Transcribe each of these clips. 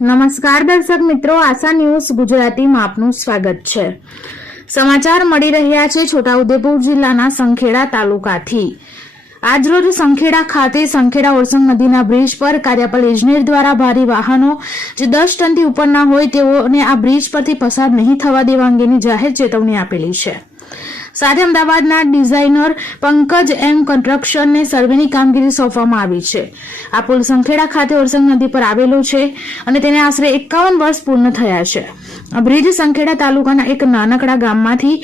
નમસ્કાર દર્શક મિત્રો, આશા ન્યૂઝ ગુજરાતીમાં આપનું સ્વાગત છે. સમાચાર મળી રહ્યા છે છોટાઉદેપુર જિલ્લાના સંખેડા તાલુકાથી. આજરોજ સંખેડા ખાતે સંખેડા ઓરસંગ નદીના બ્રિજ પર કાર્યપાલ ઇજનેર દ્વારા ભારે વાહનો જે દસ ટનથી ઉપરના હોય તેઓને આ બ્રિજ પરથી પસાર નહીં થવા દેવા અંગેની જાહેર ચેતવણી આપેલી છે. સાથે અમદાવાદના ડિઝાઇનર પંકજ એમ કન્સ્ટ્રક્શનને સર્વેની કામગીરી સોંપવામાં આવી છે. આ પુલ સંખેડા ખાતે ઓરસંગ નદી પર આવેલો છે અને તેને આશરે એકાવન વર્ષ પૂર્ણ થયા છે. બ્રિજ સંખેડા તાલુકાના એક નાનકડા ગામમાંથી,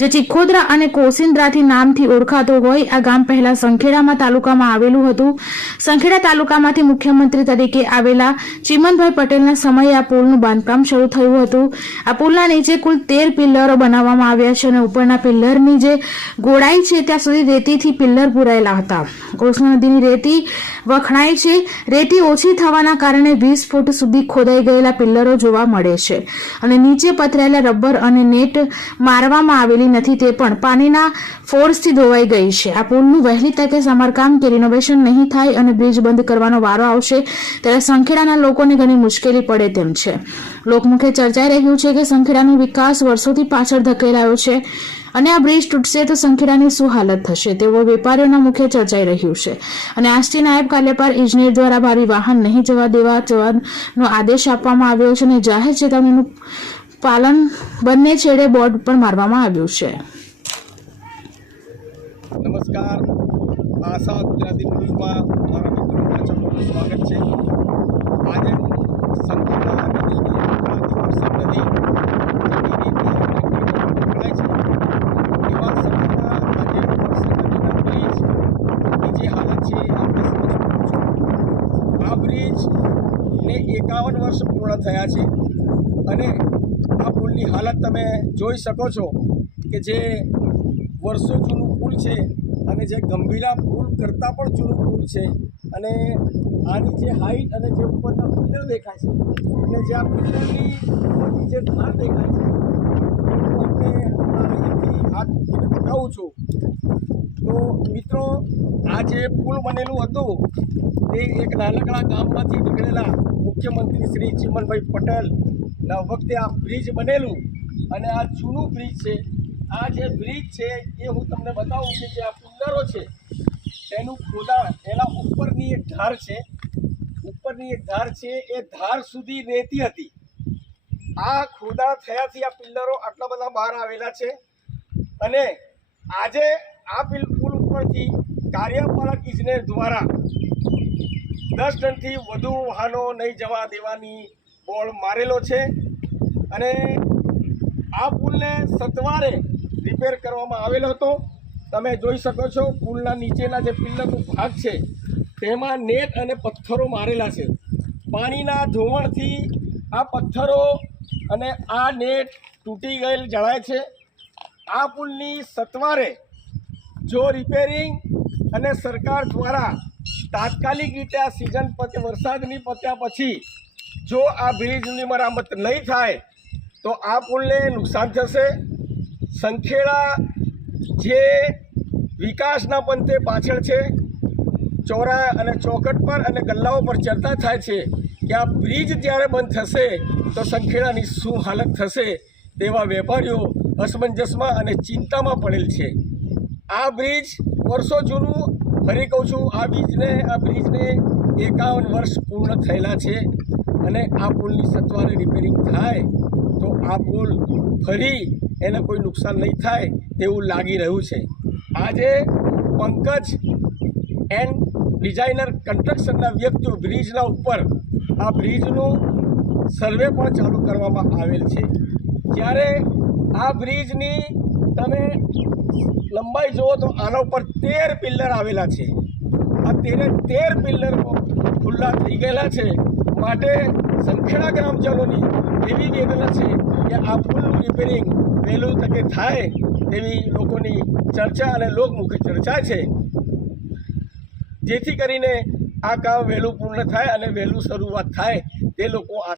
જે ચિખોદરા અને કોસિન્દ્રાથી નામથી ઓળખાતો હોય, આ ગામ પહેલા સંખેડામાં તાલુકામાં આવેલું હતું. સંખેડા તાલુકામાંથી મુખ્યમંત્રી તરીકે આવેલા ચિમનભાઈ પટેલના સમયે આ પુલનું બાંધકામ શરૂ થયું હતું. આ પુલના નીચે કુલ તેર પિલ્લરો બનાવવામાં આવ્યા છે અને ઉપરના પિલ્લરની જે ગોળાઈ છે, ત્યાં સુધી રેતીથી પિલ્લર પૂરાયેલા હતા. કૃષ્ણ નદીની રેતી વખણાય છે. રેતી ઓછી થવાના કારણે વીસ ફૂટ સુધી ખોદાઈ ગયેલા પિલ્લરો જોવા મળે છે. અને નીચે પથરાયેલા રબર અને નેટ મારવામાં આવેલી નથી, તે પણ પાણીના ફોર્સથી ધોવાઈ ગઈ છે. આ પુલનું વહેલી તકે સમારકામ કે રિનોવેશન નહીં થાય અને બ્રિજ બંધ કરવાનો વારો આવશે, ત્યારે સંખેડાના લોકોને ઘણી મુશ્કેલી પડે તેમ છે. લોકમુખે ચર્ચાઈ રહ્યું છે કે સંખેડાનો વિકાસ વર્ષોથી પાછળ ધકેલાયો છે. અને આ બ્રિજ તૂટશે તો સંખેડાની શું હાલત થશે તેવો વેપારીઓના મુખે ચર્ચાઈ રહ્યું છે. અને આજથી નાયબ કાર્યપાલ ઇજનેર દ્વારા ભારે વાહન નહીં જવા દેવા જવાનો આદેશ આપવામાં આવ્યો છે અને જાહેર ચેતવણીનું પાલન બંને છેડે બોર્ડ પણ મારવામાં આવ્યું છે. નમસ્કાર. આશા ગુજરાતી ન્યૂઝમાં મારા મિત્રો સ્વાગત છે. આજે હું નદીની ક્રાંતિવર્ષક નદી નદીની બે પકડાય છે એવા સંખેડા આજે વર્ષ નદીના બ્રિજની જે હાલત છે એ આપણે સમજવું આ એકાવન વર્ષ પૂર્ણ થયા છે. અને આ પુલની હાલત તમે જોઈ શકો છો કે જે વર્ષો જૂનું પુલ છે અને જે ગંભીરા પુલ કરતાં પણ જૂનું પુલ છે અને આની જે હાઈટ અને જે ઉપરના પિલ્લર દેખાય છે અને જે આ પિલ્લરની ઉપરની જે ધાર દેખાય છે, હું આપણે હાથ મૂકીને બતાવું છું. તો મિત્રો, આ જે પુલ બનેલું હતું, તે એક નાનકડા ગામમાંથી નીકળેલા મુખ્યમંત્રી શ્રી ચિમનભાઈ પટેલના વખતે આ બ્રિજ બનેલું અને આ જૂનું બ્રિજ છે. આ જે બ્રિજ છે, એ હું તમને બતાવું કે જે આ પિલ્લરો છે, તેનું ખોદાણ એના ઉપરની એક ધાર છે. ઉપરની એક ધાર છે, એ ધાર સુધી રહેતી હતી. આ ખોદાણ થયાથી આ પિલ્લરો આટલા બધા બહાર આવેલા છે. અને આજે આ પુલ ઉપરથી કાર્યપાલક ઇજનેર દ્વારા દસ ટનથી વધુ વાહનો નહીં જવા દેવાની બોર્ડ મારેલો છે અને આ પુલને સત્વારે રિપેર કરવામાં આવેલો હતો. તમે જોઈ શકો છો, પુલના નીચેના જે પિલ્લરનો ભાગ છે, તેમાં નેટ અને પથ્થરો મારેલા છે. પાણીના ધોવણથી આ પથ્થરો અને આ નેટ તૂટી ગયેલ જણાય છે. આ પુલની સત્વારે જો રિપેરિંગ અને સરકાર દ્વારા તાત્કાલિક રીતે આ સિઝન પતે વરસાદની પત્યા પછી જો આ બ્રિજની મરામત નહીં થાય, તો આ પુલને નુકસાન થશે. સંખેડા જે વિકાસના પંથે પાછળ છે, ચોરા અને ચોકટ પર અને ગલ્લાઓ પર ચર્ચા થાય છે કે આ બ્રિજ જ્યારે બંધ થશે, તો સંખેડાની શું હાલત થશે તેવા વેપારીઓ અસમંજસમાં અને ચિંતામાં પડેલ છે. આ બ્રિજ વર્ષો જૂનું, ફરી કહું છું, આ બ્રિજને આ બ્રિજને એકાવન વર્ષ પૂર્ણ થયેલા છે અને આ પુલની સત્વારે રિપેરિંગ થાય તો આ પુલ ફરી એને કોઈ નુકસાન નહીં થાય તેવું લાગી રહ્યું છે. આજે પંકજ એન્ડ ડિઝાઇનર કન્સ્ટ્રક્શનના વ્યક્તિઓ બ્રિજના ઉપર આ બ્રિજનું સર્વે પણ ચાલુ કરવામાં આવેલ છે. જ્યારે આ બ્રિજની તમે લંબાઈ જુઓ તો આના ઉપર તેર પિલ્લર આવેલા છે. આ તેરે તેર પિલ્લર ખુલ્લા થઈ ગયેલા છે. માટે સંખેડા ગ્રામજનોની એવી વેદના છે કે આ પુલનું રિપેરિંગ વહેલું તકે થાય તેવી લોકોની ચર્ચા અને લોકમુખે ચર્ચા છે. જેથી કરીને આ કામ વહેલું પૂર્ણ થાય અને વહેલું શરૂઆત થાય તે લોકો આ